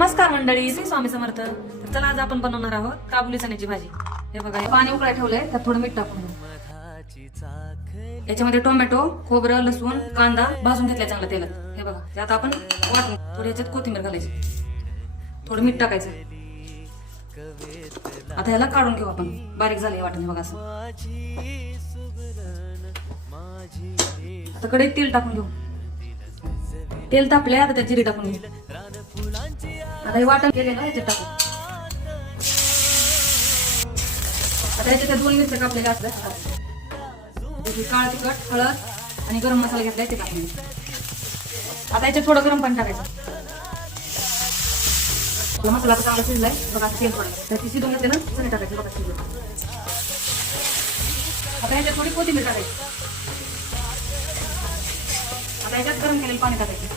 नमस्कार मंडळी, श्री स्वामी समर्थ. तर चला आज आपण बनवणार आहोत काबुली चण्याची भाजी. हे बघा, हे पाणी उकळायला ठेवलंय, त्यात थोडं मीठ टाकून याच्यामध्ये टोमॅटो, खोबरं, लसूण, कांदा भाजून घेतलाय चांगला तेलात. हे बघा, त्यात आपण वाटून थोडी याच्यात कोथिंबीर घालायची, थोडं मीठ टाकायचं. आता ह्याला काढून घेऊ आपण. बारीक झाले वाटण. हे बघा असं. आता कढईत तेल टाकून घेऊ. तेल तापले, आता त्यात जिरे टाकून घेऊ. आता हे वाटण केलेलं ह्याच्यात टाकू. आता याच्यात 2 मिरच्या कापलेल्या असतात. काळं तिखट, हळद आणि गरम मसाला घेतलाय ते टाकून. आता याच्यात थोडं गरम पाणी टाकायचं. मसाला आता चांगला शिजलाय बघा. तेल थोडं त्याची शिजून घेतले ना, चणे टाकायचे बघा शिजून. आता याच्यात थोडी कोथिंबीर टाकायची. आता याच्यात गरम केलेलं पाणी टाकायचं.